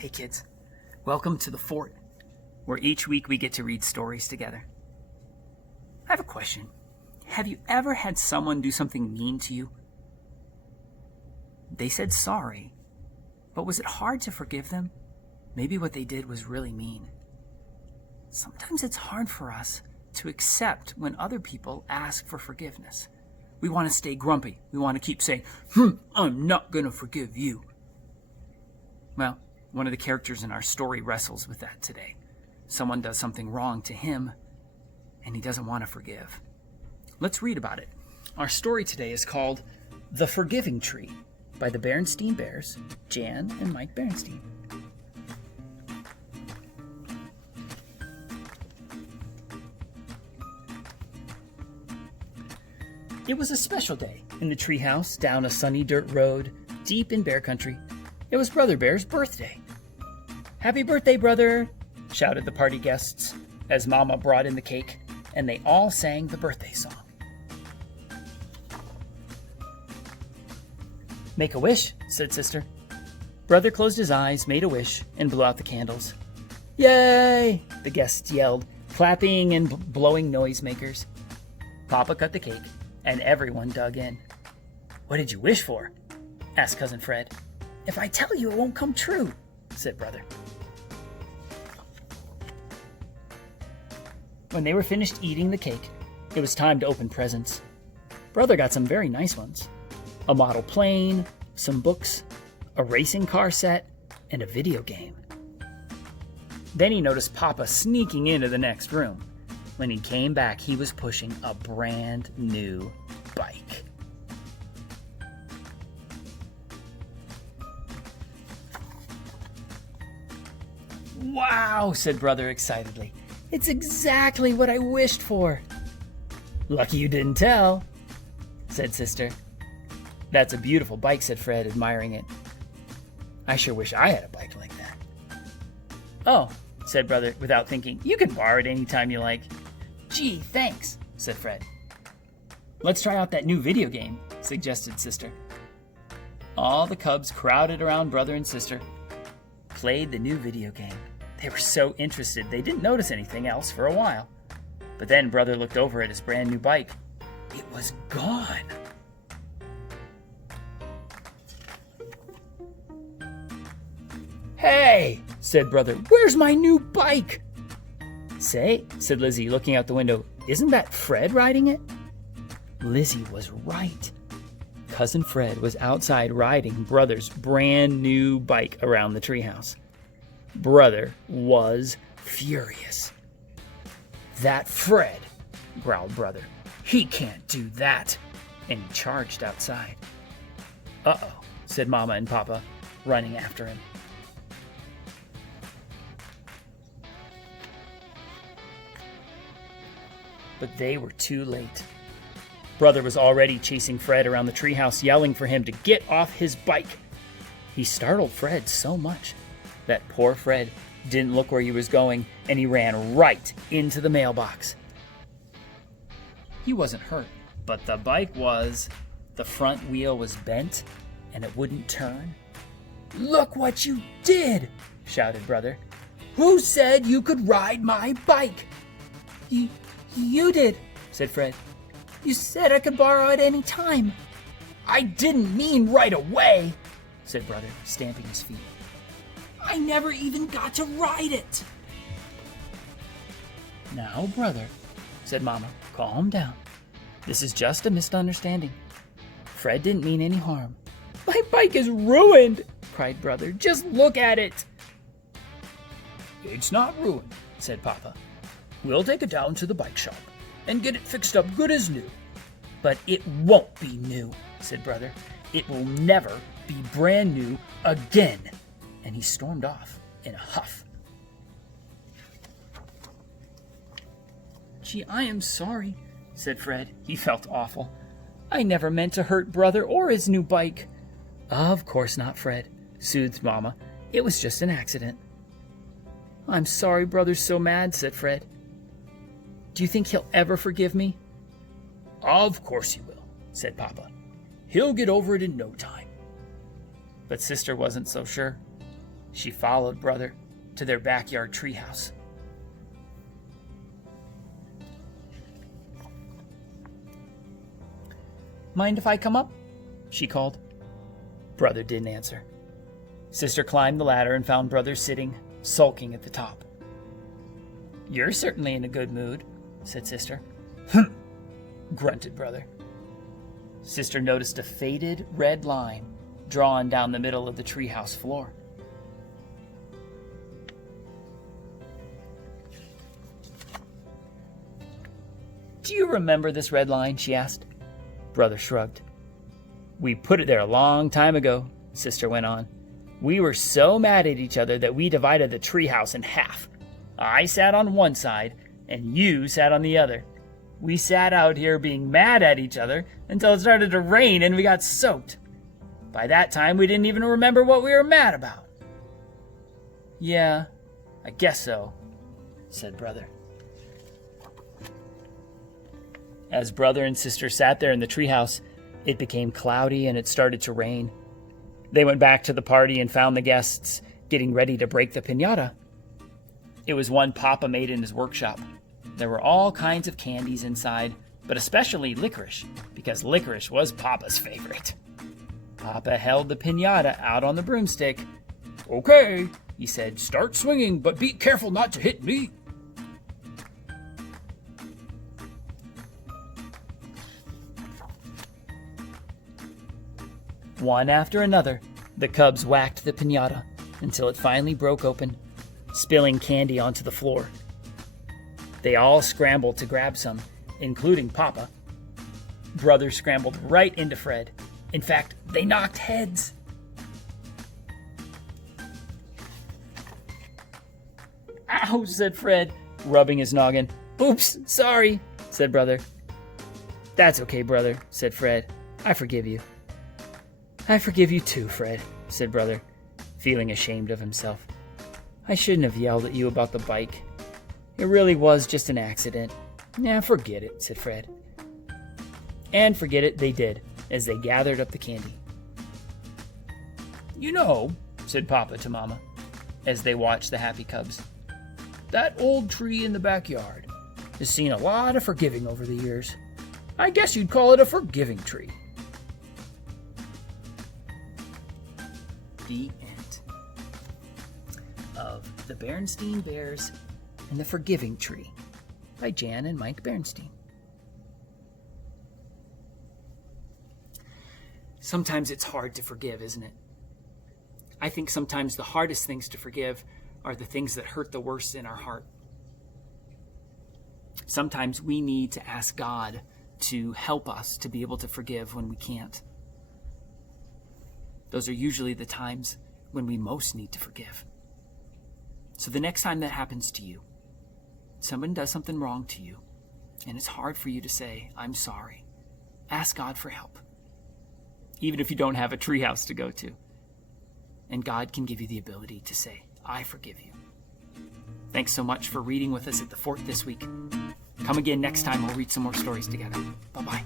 Hey kids, welcome to the fort, where each week we get to read stories together. I have a question. Have you ever had someone do something mean to you? They said sorry, but was it hard to forgive them? Maybe what they did was really mean. Sometimes it's hard for us to accept when other people ask for forgiveness. We want to stay grumpy. We want to keep saying, I'm not going to forgive you. Well, one of the characters in our story wrestles with that today. Someone does something wrong to him, and he doesn't want to forgive. Let's read about it. Our story today is called The Forgiving Tree by the Berenstain Bears, Jan and Mike Berenstain. It was a special day in the treehouse down a sunny dirt road deep in bear country. It was Brother Bear's birthday. "Happy birthday, brother!" shouted the party guests as Mama brought in the cake, and they all sang the birthday song. "Make a wish," said Sister. Brother closed his eyes, made a wish, and blew out the candles. "Yay!" the guests yelled, clapping and blowing noisemakers. Papa cut the cake, and everyone dug in. "What did you wish for?" asked Cousin Fred. "If I tell you, it won't come true," said Brother. When they were finished eating the cake, it was time to open presents. Brother got some very nice ones. A model plane, some books, a racing car set, and a video game. Then he noticed Papa sneaking into the next room. When he came back, he was pushing a brand new bike. "Wow," said Brother excitedly. "It's exactly what I wished for." "Lucky you didn't tell," said Sister. "That's a beautiful bike," said Fred, admiring it. "I sure wish I had a bike like that." "Oh," said Brother without thinking. "You can borrow it anytime you like." "Gee, thanks," said Fred. "Let's try out that new video game," suggested Sister. All the cubs crowded around Brother and Sister, played the new video game. They were so interested they didn't notice anything else for a while. But then Brother looked over at his brand new bike. It was gone. "Hey," said Brother, "where's my new bike?" "Say," said Lizzie, looking out the window, "isn't that Fred riding it?" Lizzie was right. Cousin Fred was outside riding Brother's brand new bike around the treehouse. Brother was furious. "That Fred," growled Brother. "He can't do that." And he charged outside. "Uh-oh," said Mama and Papa, running after him. But they were too late. Brother was already chasing Fred around the treehouse, yelling for him to get off his bike. He startled Fred so much that poor Fred didn't look where he was going, and he ran right into the mailbox. He wasn't hurt, but the bike was. The front wheel was bent, and it wouldn't turn. "Look what you did!" shouted Brother. "Who said you could ride my bike?" You did," said Fred. "You said I could borrow it any time." "I didn't mean right away," said Brother, stamping his feet. "I never even got to ride it." "Now, Brother," said Mama, "calm down. This is just a misunderstanding. Fred didn't mean any harm." "My bike is ruined," cried Brother. "Just look at it." "It's not ruined," said Papa. "We'll take it down to the bike shop and get it fixed up good as new." "But it won't be new," said Brother. "It will never be brand new again." And he stormed off in a huff. "Gee, I am sorry," said Fred. He felt awful. "I never meant to hurt Brother or his new bike." "Of course not, Fred," soothed Mama. "It was just an accident." "I'm sorry Brother's so mad," said Fred. "Do you think he'll ever forgive me?" "Of course he will," said Papa. "He'll get over it in no time." But Sister wasn't so sure. She followed Brother to their backyard treehouse. "Mind if I come up?" she called. Brother didn't answer. Sister climbed the ladder and found Brother sitting, sulking at the top. "You're certainly in a good mood," said Sister. "Humph," grunted Brother. Sister noticed a faded red line drawn down the middle of the treehouse floor. "Do you remember this red line?" she asked. Brother shrugged. "We put it there a long time ago," Sister went on. "We were so mad at each other that we divided the treehouse in half. I sat on one side, and you sat on the other. We sat out here being mad at each other until it started to rain and we got soaked. By that time, we didn't even remember what we were mad about." "Yeah, I guess so," said Brother. As Brother and Sister sat there in the treehouse, it became cloudy and it started to rain. They went back to the party and found the guests getting ready to break the piñata. It was one Papa made in his workshop. There were all kinds of candies inside, but especially licorice, because licorice was Papa's favorite. Papa held the piñata out on the broomstick. "Okay," he said, "start swinging, but be careful not to hit me." One after another, the cubs whacked the piñata until it finally broke open, spilling candy onto the floor. They all scrambled to grab some, including Papa. Brother scrambled right into Fred. In fact, they knocked heads. "Ow," said Fred, rubbing his noggin. "Oops, sorry," said Brother. "That's okay, Brother," said Fred. "I forgive you." "I forgive you too, Fred," said Brother, feeling ashamed of himself. "I shouldn't have yelled at you about the bike. It really was just an accident." "Nah, forget it," said Fred. And forget it they did, as they gathered up the candy. "You know," said Papa to Mama, as they watched the happy cubs, "that old tree in the backyard has seen a lot of forgiving over the years. I guess you'd call it a forgiving tree." The end of The Berenstain Bears and the Forgiving Tree by Jan and Mike Berenstain. Sometimes it's hard to forgive, isn't it? I think sometimes the hardest things to forgive are the things that hurt the worst in our heart. Sometimes we need to ask God to help us to be able to forgive when we can't. Those are usually the times when we most need to forgive. So the next time that happens to you, someone does something wrong to you, and it's hard for you to say, "I'm sorry," ask God for help. Even if you don't have a treehouse to go to. And God can give you the ability to say, "I forgive you." Thanks so much for reading with us at the fort this week. Come again next time. We'll read some more stories together. Bye-bye.